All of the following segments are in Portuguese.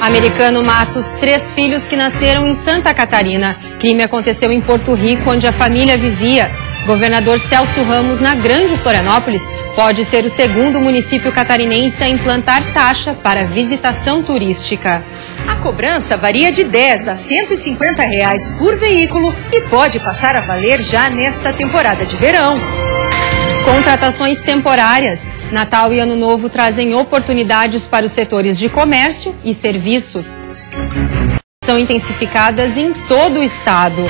Americano mata os 3 filhos que nasceram em Santa Catarina. Crime aconteceu em Porto Rico, onde a família vivia. Governador Celso Ramos, na Grande Florianópolis, pode ser o segundo município catarinense a implantar taxa para visitação turística. A cobrança varia de R$10 a R$150 por veículo e pode passar a valer já nesta temporada de verão. Contratações temporárias. Natal e Ano Novo trazem oportunidades para os setores de comércio e serviços. São intensificadas em todo o estado.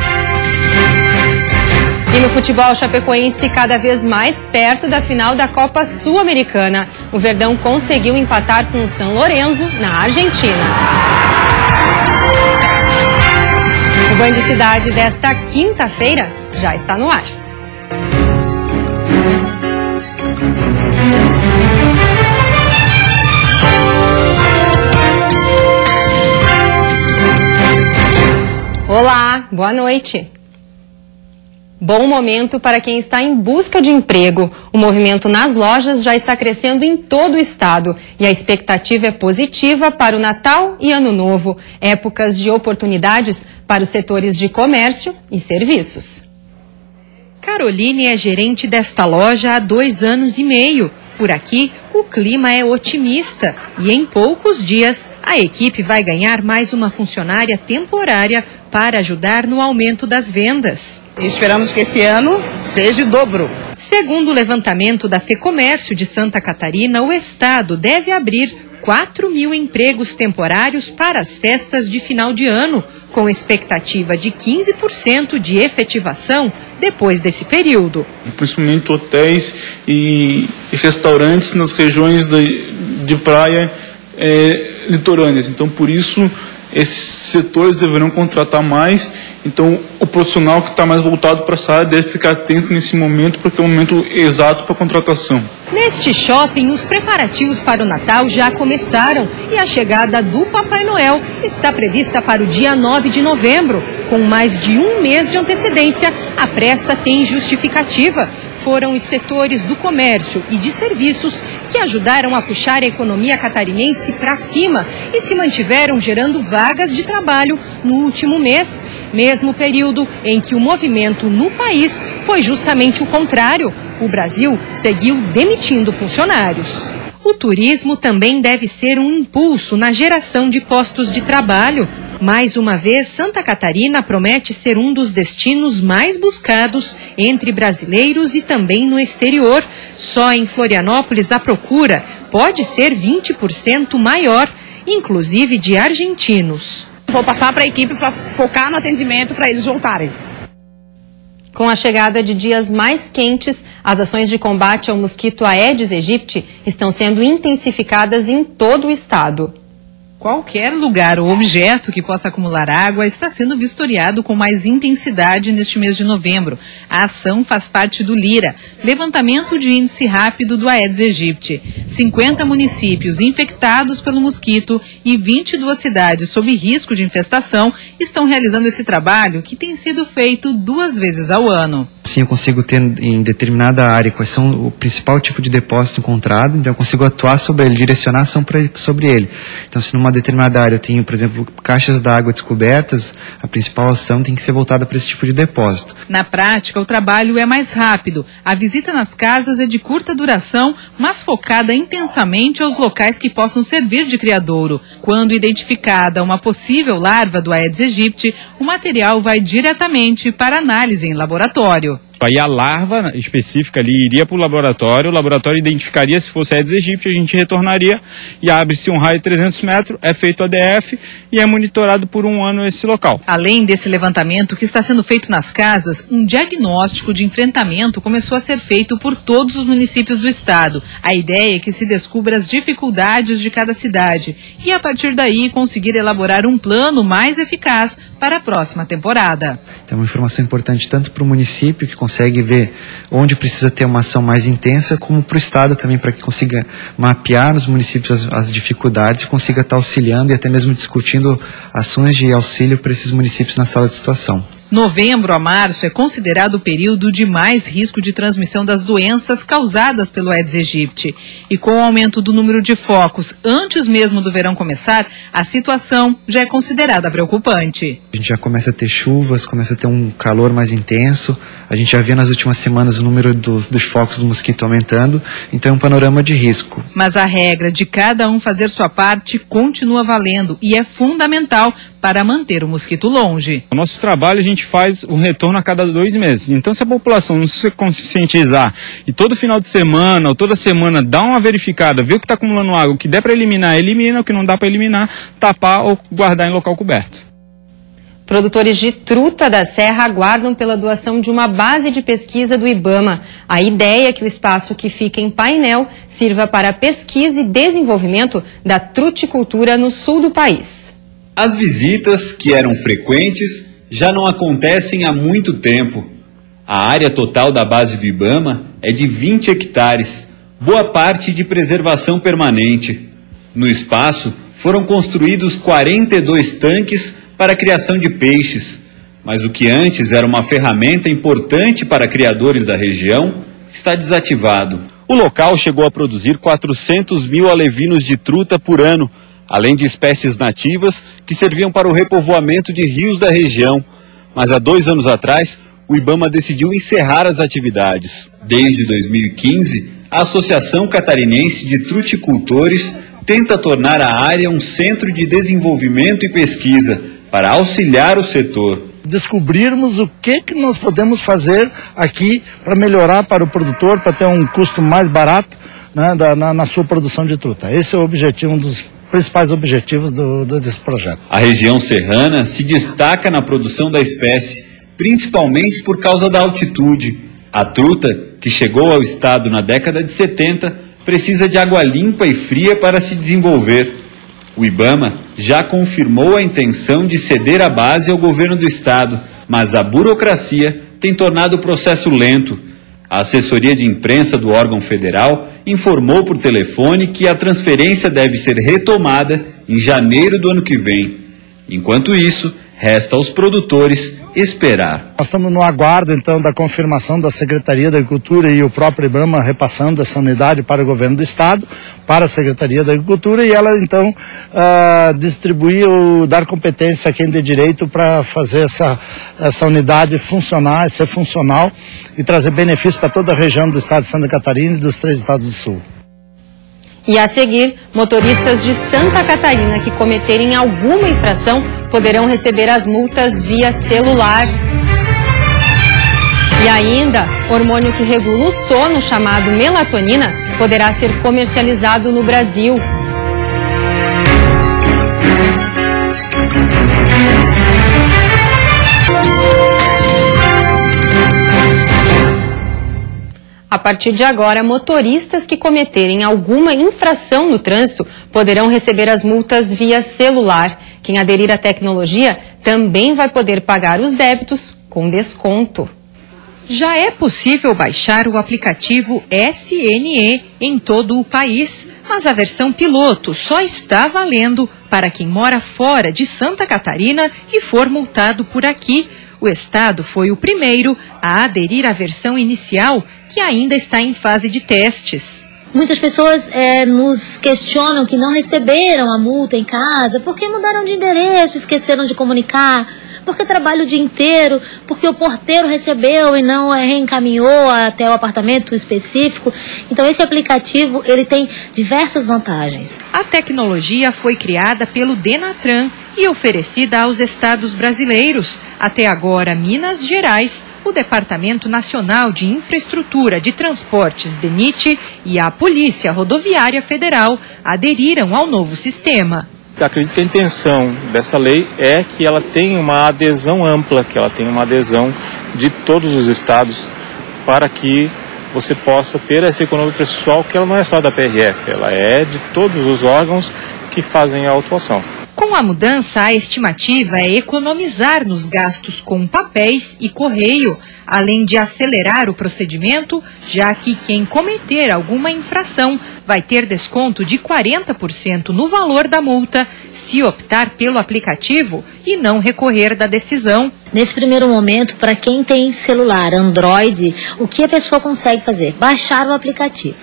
E no futebol chapecoense, cada vez mais perto da final da Copa Sul-Americana. O Verdão conseguiu empatar com o São Lourenço, na Argentina. O Band de Cidade desta quinta-feira já está no ar. Olá, boa noite. Bom momento para quem está em busca de emprego. O movimento nas lojas já está crescendo em todo o estado e a expectativa é positiva para o Natal e Ano Novo, épocas de oportunidades para os setores de comércio e serviços. Caroline é gerente desta loja há 2 anos e meio. Por aqui, o clima é otimista e em poucos dias a equipe vai ganhar mais uma funcionária temporária para ajudar no aumento das vendas. Esperamos que esse ano seja o dobro. Segundo o levantamento da FEComércio de Santa Catarina, o estado deve abrir 4.000 empregos temporários para as festas de final de ano, com expectativa de 15% de efetivação depois desse período. Principalmente hotéis e restaurantes nas regiões de praia litorâneas. Então, por isso, esses setores deverão contratar mais. Então, o profissional que está mais voltado para essa área deve ficar atento nesse momento, porque é o momento exato para a contratação. Neste shopping, os preparativos para o Natal já começaram e a chegada do Papai Noel está prevista para o dia 9 de novembro. Com mais de 1 mês de antecedência, a pressa tem justificativa. Foram os setores do comércio e de serviços que ajudaram a puxar a economia catarinense para cima e se mantiveram gerando vagas de trabalho no último mês, mesmo período em que o movimento no país foi justamente o contrário. O Brasil seguiu demitindo funcionários. O turismo também deve ser um impulso na geração de postos de trabalho. Mais uma vez, Santa Catarina promete ser um dos destinos mais buscados entre brasileiros e também no exterior. Só em Florianópolis a procura pode ser 20% maior, inclusive de argentinos. Vou passar para a equipe para focar no atendimento para eles voltarem. Com a chegada de dias mais quentes, as ações de combate ao mosquito Aedes aegypti estão sendo intensificadas em todo o estado. Qualquer lugar ou objeto que possa acumular água está sendo vistoriado com mais intensidade neste mês de novembro. A ação faz parte do LIRA, Levantamento de Índice Rápido do Aedes aegypti. 50 municípios infectados pelo mosquito e 22 cidades sob risco de infestação estão realizando esse trabalho, que tem sido feito 2 vezes ao ano. Sim, eu consigo ter em determinada área quais são o principal tipo de depósito encontrado, então eu consigo atuar sobre ele, direcionar a ação sobre ele. Então, se numa determinada área eu tenho, por exemplo, caixas d'água descobertas, a principal ação tem que ser voltada para esse tipo de depósito. Na prática, o trabalho é mais rápido. A visita nas casas é de curta duração, mas focada intensamente aos locais que possam servir de criadouro. Quando identificada uma possível larva do Aedes aegypti, o material vai diretamente para análise em laboratório. Aí a larva específica ali iria para o laboratório identificaria se fosse Aedes aegypti, a gente retornaria e abre-se um raio de 300 metros, é feito ADF e é monitorado por 1 ano esse local. Além desse levantamento que está sendo feito nas casas, um diagnóstico de enfrentamento começou a ser feito por todos os municípios do estado. A ideia é que se descubra as dificuldades de cada cidade e, a partir daí, conseguir elaborar um plano mais eficaz para a próxima temporada. Então, é uma informação importante tanto para o município, que consegue ver onde precisa ter uma ação mais intensa, como para o estado também, para que consiga mapear nos municípios as dificuldades e consiga estar auxiliando e até mesmo discutindo ações de auxílio para esses municípios na sala de situação. Novembro a março é considerado o período de mais risco de transmissão das doenças causadas pelo Aedes aegypti. E com o aumento do número de focos antes mesmo do verão começar, a situação já é considerada preocupante. A gente já começa a ter chuvas, começa a ter um calor mais intenso. A gente já vê nas últimas semanas o número dos focos do mosquito aumentando, então é um panorama de risco. Mas a regra de cada um fazer sua parte continua valendo e é fundamental para manter o mosquito longe. O nosso trabalho a gente faz um retorno a cada 2 meses. Então, se a população não se conscientizar e todo final de semana ou toda semana dá uma verificada, ver o que está acumulando água, o que der para eliminar, elimina, o que não dá para eliminar, tapar ou guardar em local coberto. Produtores de truta da Serra aguardam pela doação de uma base de pesquisa do IBAMA. A ideia é que o espaço que fica em Painel sirva para a pesquisa e desenvolvimento da truticultura no sul do país. As visitas, que eram frequentes, já não acontecem há muito tempo. A área total da base do IBAMA é de 20 hectares, boa parte de preservação permanente. No espaço, foram construídos 42 tanques para a criação de peixes, mas o que antes era uma ferramenta importante para criadores da região está desativado. O local chegou a produzir 400 mil alevinos de truta por ano, além de espécies nativas que serviam para o repovoamento de rios da região. Mas há 2 anos atrás, o IBAMA decidiu encerrar as atividades. Desde 2015, a Associação Catarinense de Truticultores tenta tornar a área um centro de desenvolvimento e pesquisa para auxiliar o setor. Descobrirmos o que nós podemos fazer aqui para melhorar para o produtor, para ter um custo mais barato, né, na sua produção de truta. Esse é o objetivo, um dos principais objetivos desse projeto. A região serrana se destaca na produção da espécie, principalmente por causa da altitude. A truta, que chegou ao estado na década de 70, precisa de água limpa e fria para se desenvolver. O IBAMA já confirmou a intenção de ceder a base ao governo do estado, mas a burocracia tem tornado o processo lento. A assessoria de imprensa do órgão federal informou por telefone que a transferência deve ser retomada em janeiro do ano que vem. Enquanto isso, resta aos produtores esperar. Nós estamos no aguardo, então, da confirmação da Secretaria da Agricultura e o próprio IBAMA repassando essa unidade para o governo do estado, para a Secretaria da Agricultura, e ela, então, distribuir ou dar competência a quem dê direito para fazer essa unidade funcionar, ser funcional e trazer benefícios para toda a região do estado de Santa Catarina e dos 3 estados do sul. E a seguir, motoristas de Santa Catarina que cometerem alguma infração poderão receber as multas via celular. E ainda, hormônio que regula o sono, chamado melatonina, poderá ser comercializado no Brasil. A partir de agora, motoristas que cometerem alguma infração no trânsito poderão receber as multas via celular. Quem aderir à tecnologia também vai poder pagar os débitos com desconto. Já é possível baixar o aplicativo SNE em todo o país, mas a versão piloto só está valendo para quem mora fora de Santa Catarina e for multado por aqui. O estado foi o primeiro a aderir à versão inicial, que ainda está em fase de testes. Muitas pessoas nos questionam que não receberam a multa em casa, porque mudaram de endereço, esqueceram de comunicar, porque trabalham o dia inteiro, porque o porteiro recebeu e não reencaminhou até o apartamento específico. Então esse aplicativo ele tem diversas vantagens. A tecnologia foi criada pelo Denatran e oferecida aos estados brasileiros. Até agora, Minas Gerais, o Departamento Nacional de Infraestrutura de Transportes, DENIT, e a Polícia Rodoviária Federal aderiram ao novo sistema. Acredito que a intenção dessa lei é que ela tenha uma adesão ampla, que ela tenha uma adesão de todos os estados, para que você possa ter essa economia processual, que ela não é só da PRF, ela é de todos os órgãos que fazem a autuação. Com a mudança, a estimativa é economizar nos gastos com papéis e correio, além de acelerar o procedimento, já que quem cometer alguma infração vai ter desconto de 40% no valor da multa se optar pelo aplicativo e não recorrer da decisão. Nesse primeiro momento, para quem tem celular Android, o que a pessoa consegue fazer? Baixar o aplicativo.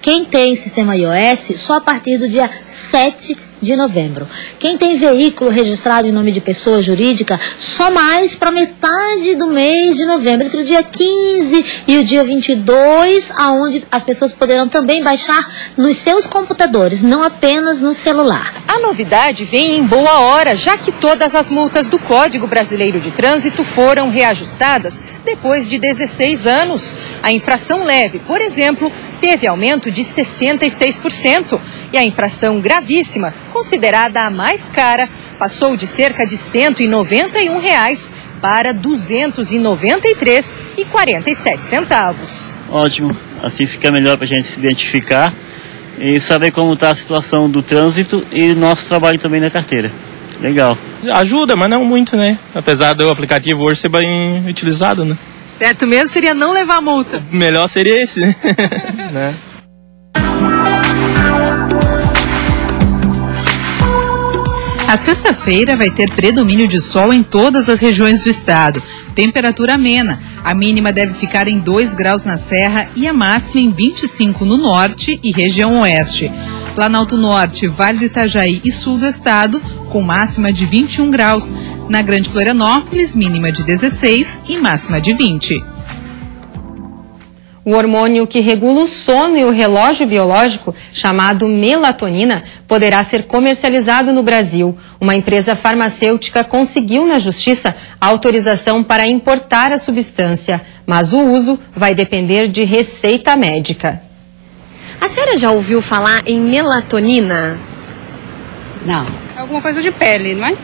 Quem tem sistema iOS, só a partir do dia 7 de novembro. Quem tem veículo registrado em nome de pessoa jurídica, só mais para metade do mês de novembro, entre o dia 15 e o dia 22, aonde as pessoas poderão também baixar nos seus computadores, não apenas no celular. A novidade vem em boa hora, já que todas as multas do Código Brasileiro de Trânsito foram reajustadas depois de 16 anos. A infração leve, por exemplo, teve aumento de 66%. E a infração gravíssima, considerada a mais cara, passou de cerca de R$ 191 para R$ 293,47. Ótimo, assim fica melhor para a gente se identificar e saber como está a situação do trânsito e nosso trabalho também na carteira. Legal. Ajuda, mas não muito, né? Apesar do aplicativo hoje ser bem utilizado, né? Certo mesmo seria não levar multa. O melhor seria esse, né? A sexta-feira vai ter predomínio de sol em todas as regiões do estado. Temperatura amena. A mínima deve ficar em 2 graus na Serra e a máxima em 25 no norte e região oeste. Planalto Norte, Vale do Itajaí e sul do estado, com máxima de 21 graus. Na Grande Florianópolis, mínima de 16 e máxima de 20. O hormônio que regula o sono e o relógio biológico, chamado melatonina, poderá ser comercializado no Brasil. Uma empresa farmacêutica conseguiu na Justiça a autorização para importar a substância, mas o uso vai depender de receita médica. A senhora já ouviu falar em melatonina? Não. É alguma coisa de pele, não é?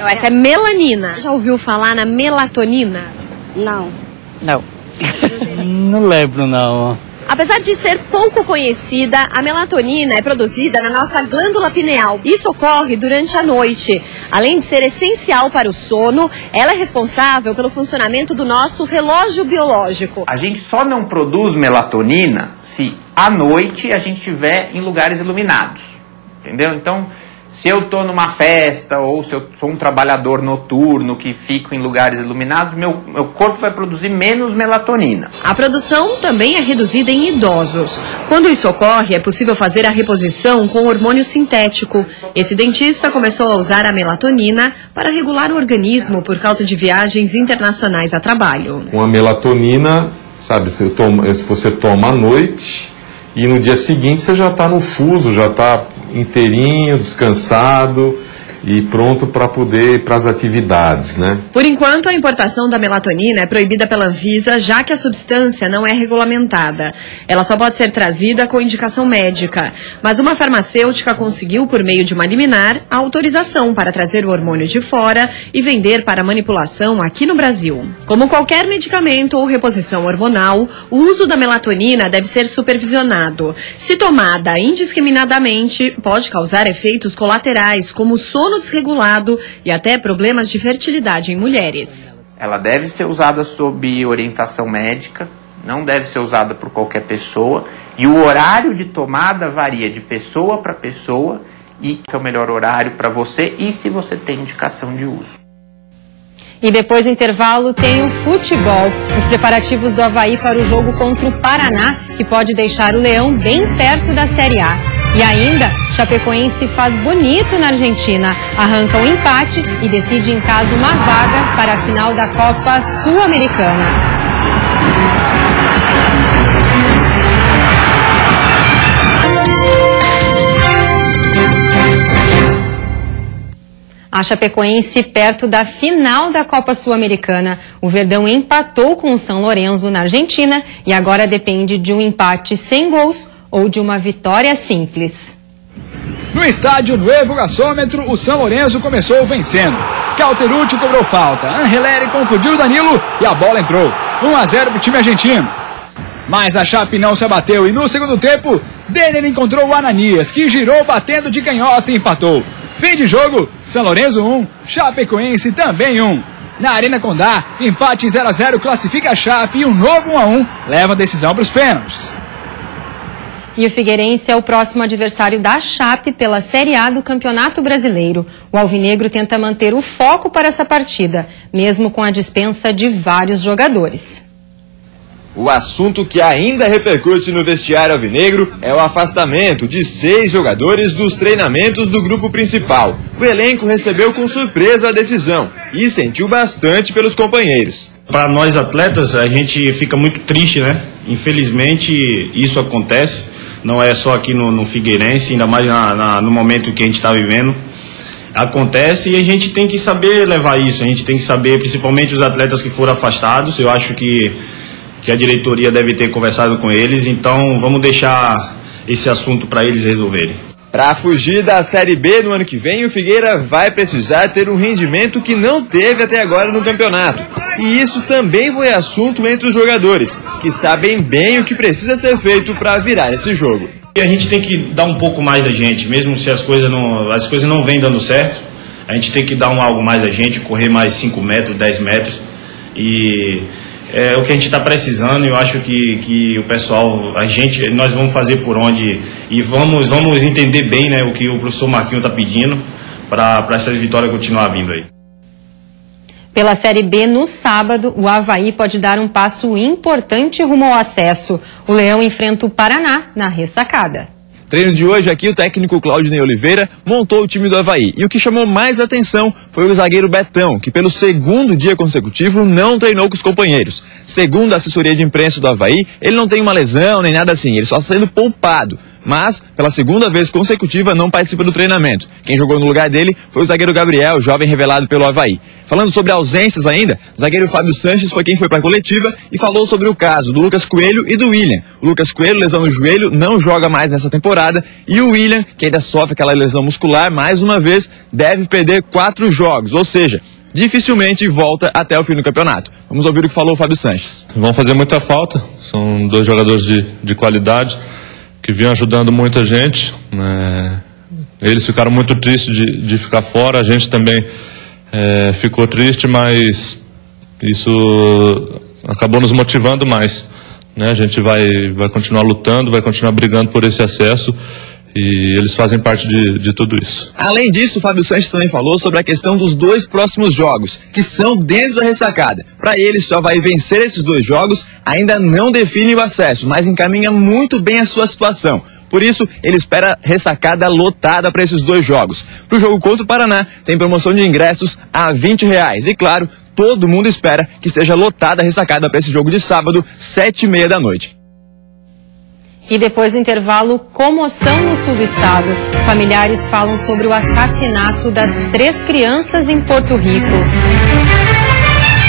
Não, essa é melanina. Já ouviu falar na melatonina? Não. Não. Não lembro, não. Apesar de ser pouco conhecida, a melatonina é produzida na nossa glândula pineal. Isso ocorre durante a noite. Além de ser essencial para o sono, ela é responsável pelo funcionamento do nosso relógio biológico. A gente só não produz melatonina se à noite a gente estiver em lugares iluminados. Entendeu? Então, se eu estou numa festa ou se eu sou um trabalhador noturno que fico em lugares iluminados, meu corpo vai produzir menos melatonina. A produção também é reduzida em idosos. Quando isso ocorre, é possível fazer a reposição com hormônio sintético. Esse dentista começou a usar a melatonina para regular o organismo por causa de viagens internacionais a trabalho. Com a melatonina, sabe, se você toma à noite e no dia seguinte você já está no fuso, já está inteirinho, descansado e pronto para poder ir para as atividades, né? Por enquanto, a importação da melatonina é proibida pela Anvisa, já que a substância não é regulamentada. Ela só pode ser trazida com indicação médica. Mas uma farmacêutica conseguiu, por meio de uma liminar, a autorização para trazer o hormônio de fora e vender para manipulação aqui no Brasil. Como qualquer medicamento ou reposição hormonal, o uso da melatonina deve ser supervisionado. Se tomada indiscriminadamente, pode causar efeitos colaterais, como sono desregulado e até problemas de fertilidade em mulheres. Ela deve ser usada sob orientação médica, não deve ser usada por qualquer pessoa, e o horário de tomada varia de pessoa para pessoa e que é o melhor horário para você e se você tem indicação de uso. E depois do intervalo tem o futebol, os preparativos do Avaí para o jogo contra o Paraná, que pode deixar o Leão bem perto da Série A. E ainda, Chapecoense faz bonito na Argentina, arranca um empate e decide em casa uma vaga para a final da Copa Sul-Americana. A Chapecoense perto da final da Copa Sul-Americana. O Verdão empatou com o São Lourenço na Argentina e agora depende de um empate sem gols ou de uma vitória simples. No estádio Nuevo Gasômetro, o São Lourenço começou vencendo. Cauterucci cobrou falta, Angeleri confundiu Danilo e a bola entrou. 1-0 para o time argentino. Mas a Chape não se abateu e no segundo tempo, Denner encontrou o Ananias, que girou batendo de canhota e empatou. Fim de jogo, São Lourenço 1, Chapecoense também 1. Na Arena Condá, empate em 0-0 classifica a Chape e um novo 1-1 leva a decisão para os pênaltis. E o Figueirense é o próximo adversário da Chape pela Série A do Campeonato Brasileiro. O alvinegro tenta manter o foco para essa partida, mesmo com a dispensa de vários jogadores. O assunto que ainda repercute no vestiário alvinegro é o afastamento de 6 jogadores dos treinamentos do grupo principal. O elenco recebeu com surpresa a decisão e sentiu bastante pelos companheiros. Para nós atletas, a gente fica muito triste, né? Infelizmente, isso acontece. Não é só aqui no Figueirense, ainda mais no momento que a gente está vivendo. Acontece e a gente tem que saber levar isso. A gente tem que saber, principalmente os atletas que foram afastados. Eu acho que a diretoria deve ter conversado com eles. Então, vamos deixar esse assunto para eles resolverem. Para fugir da Série B no ano que vem, o Figueira vai precisar ter um rendimento que não teve até agora no campeonato. E isso também foi assunto entre os jogadores, que sabem bem o que precisa ser feito para virar esse jogo. E a gente tem que dar um pouco mais da gente, mesmo se as coisas não vêm dando certo. A gente tem que dar algo mais da gente, correr mais 5 metros, 10 metros. E é o que a gente está precisando. Eu acho que o pessoal, nós vamos fazer por onde e vamos entender bem, né, o que o professor Marquinhos está pedindo para essa vitória continuar vindo aí. Pela Série B, no sábado, o Avaí pode dar um passo importante rumo ao acesso. O Leão enfrenta o Paraná na ressacada. Treino de hoje aqui, o técnico Claudinei Oliveira montou o time do Avaí. E o que chamou mais atenção foi o zagueiro Betão, que pelo 2º dia consecutivo não treinou com os companheiros. Segundo a assessoria de imprensa do Avaí, ele não tem uma lesão nem nada assim, ele só está sendo poupado. Mas, pela 2ª vez consecutiva, não participa do treinamento. Quem jogou no lugar dele foi o zagueiro Gabriel, jovem revelado pelo Avaí. Falando sobre ausências ainda, o zagueiro Fábio Sanches foi quem foi para a coletiva e falou sobre o caso do Lucas Coelho e do William. O Lucas Coelho, lesão no joelho, não joga mais nessa temporada. E o William, que ainda sofre aquela lesão muscular, mais uma vez, deve perder 4 jogos. Ou seja, dificilmente volta até o fim do campeonato. Vamos ouvir o que falou o Fábio Sanches. Vão fazer muita falta, são 2 jogadores de qualidade, que vinham ajudando muita gente, né? Eles ficaram muito tristes de ficar fora, a gente também ficou triste, mas isso acabou nos motivando mais, né? A gente vai continuar lutando, vai continuar brigando por esse acesso e eles fazem parte de tudo isso. Além disso, o Fábio Sanches também falou sobre a questão dos 2 próximos jogos, que são dentro da ressacada. Para ele, só vai vencer esses 2 jogos, ainda não define o acesso, mas encaminha muito bem a sua situação. Por isso, ele espera ressacada lotada para esses 2 jogos. Para o jogo contra o Paraná, tem promoção de ingressos a R$20. E claro, todo mundo espera que seja lotada a ressacada para esse jogo de sábado, 7h30 da noite. E depois do intervalo, comoção no sul do estado. Familiares falam sobre o assassinato das 3 crianças em Porto Rico.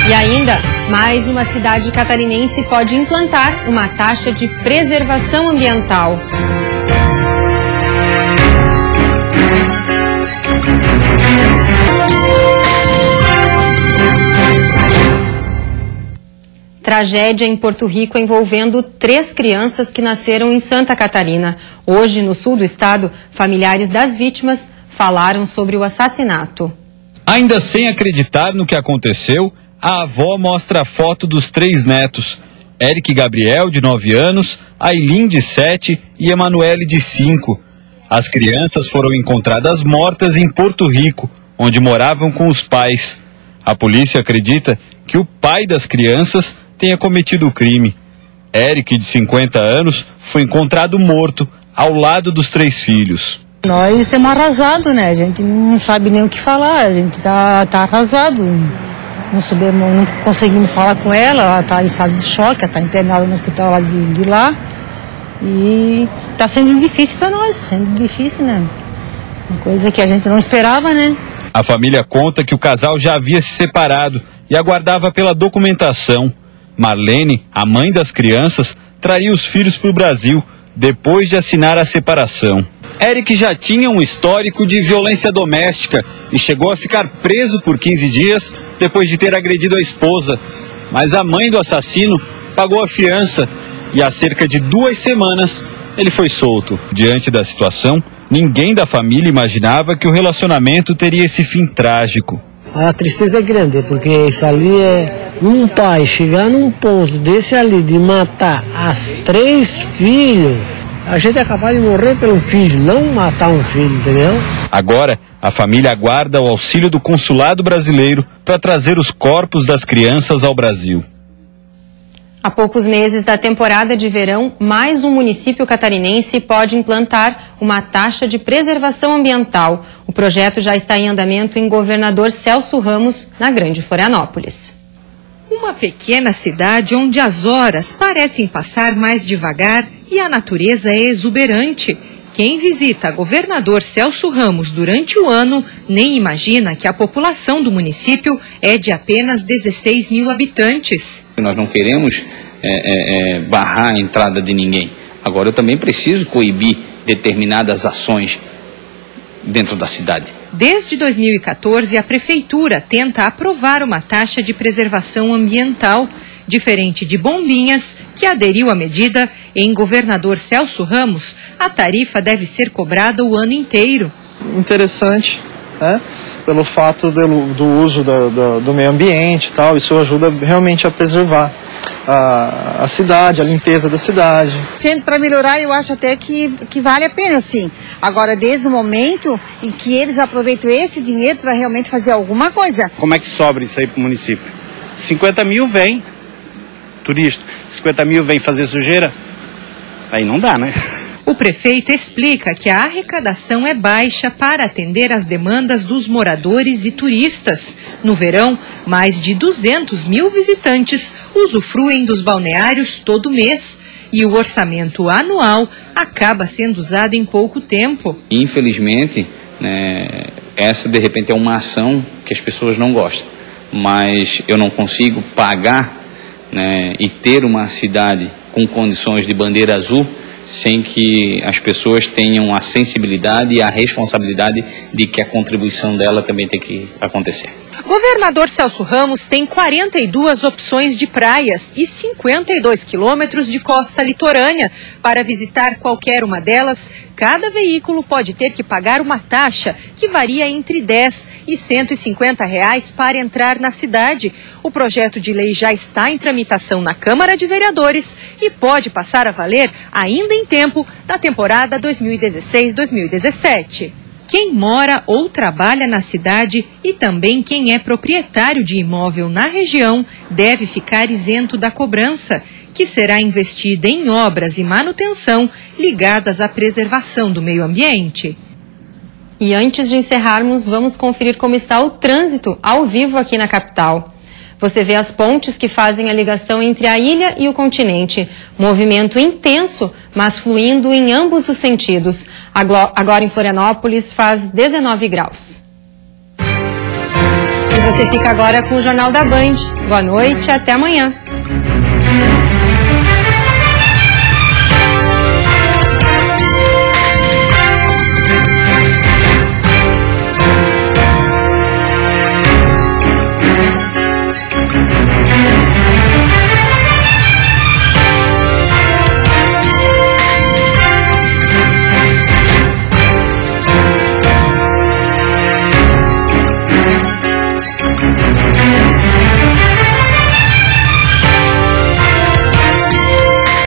E ainda, mais uma cidade catarinense pode implantar uma taxa de preservação ambiental. Tragédia em Porto Rico envolvendo 3 crianças que nasceram em Santa Catarina. Hoje, no sul do estado, familiares das vítimas falaram sobre o assassinato. Ainda sem acreditar no que aconteceu, a avó mostra a foto dos 3 netos. Eric Gabriel, de 9 anos, Ailin, de 7 e Emanuele, de 5. As crianças foram encontradas mortas em Porto Rico, onde moravam com os pais. A polícia acredita que o pai das crianças tenha cometido o crime. Eric, de 50 anos, foi encontrado morto ao lado dos 3 filhos. Nós estamos arrasados, né? A gente não sabe nem o que falar, a gente tá arrasado. Não conseguimos falar com ela, ela está em estado de choque, ela está internada no hospital lá de lá. E está sendo difícil para nós, está sendo difícil, né? Uma coisa que a gente não esperava, né? A família conta que o casal já havia se separado e aguardava pela documentação. Marlene, a mãe das crianças, traria os filhos para o Brasil depois de assinar a separação. Eric já tinha um histórico de violência doméstica e chegou a ficar preso por 15 dias depois de ter agredido a esposa. Mas a mãe do assassino pagou a fiança e há cerca de 2 semanas ele foi solto. Diante da situação, ninguém da família imaginava que o relacionamento teria esse fim trágico. A tristeza é grande, porque isso ali é um pai chegar num ponto desse ali de matar as 3 filhas. A gente é capaz de morrer pelo filho, não matar um filho, entendeu? Agora, a família aguarda o auxílio do consulado brasileiro para trazer os corpos das crianças ao Brasil. Há poucos meses da temporada de verão, mais um município catarinense pode implantar uma taxa de preservação ambiental. O projeto já está em andamento em Governador Celso Ramos, na Grande Florianópolis. Uma pequena cidade onde as horas parecem passar mais devagar e a natureza é exuberante. Quem visita Governador Celso Ramos durante o ano nem imagina que a população do município é de apenas 16 mil habitantes. Nós não queremos barrar a entrada de ninguém. Agora, eu também preciso coibir determinadas ações dentro da cidade. Desde 2014, a Prefeitura tenta aprovar uma taxa de preservação ambiental. Diferente de Bombinhas, que aderiu à medida, em Governador Celso Ramos, a tarifa deve ser cobrada o ano inteiro. Interessante, né? Pelo fato do uso do meio ambiente e tal, isso ajuda realmente a preservar a cidade, a limpeza da cidade. Sendo para melhorar, eu acho até que vale a pena, sim. Agora, desde o momento em que eles aproveitam esse dinheiro para realmente fazer alguma coisa. Como é que sobra isso aí para o município? 50 mil vem turista, 50 mil vem fazer sujeira, aí não dá, né? O prefeito explica que a arrecadação é baixa para atender às demandas dos moradores e turistas. No verão, mais de 200 mil visitantes usufruem dos balneários todo mês e o orçamento anual acaba sendo usado em pouco tempo. Infelizmente, essa de repente é uma ação que as pessoas não gostam, mas eu não consigo pagar e ter uma cidade com condições de bandeira azul sem que as pessoas tenham a sensibilidade e a responsabilidade de que a contribuição dela também tem que acontecer. Governador Celso Ramos tem 42 opções de praias e 52 quilômetros de costa litorânea. Para visitar qualquer uma delas, cada veículo pode ter que pagar uma taxa que varia entre R$10 e R$150 para entrar na cidade. O projeto de lei já está em tramitação na Câmara de Vereadores e pode passar a valer ainda em tempo da temporada 2016-2017. Quem mora ou trabalha na cidade e também quem é proprietário de imóvel na região deve ficar isento da cobrança, que será investida em obras e manutenção ligadas à preservação do meio ambiente. E antes de encerrarmos, vamos conferir como está o trânsito ao vivo aqui na capital. Você vê as pontes que fazem a ligação entre a ilha e o continente. Movimento intenso, mas fluindo em ambos os sentidos. Agora em Florianópolis faz 19 graus. E você fica agora com o Jornal da Band. Boa noite e até amanhã.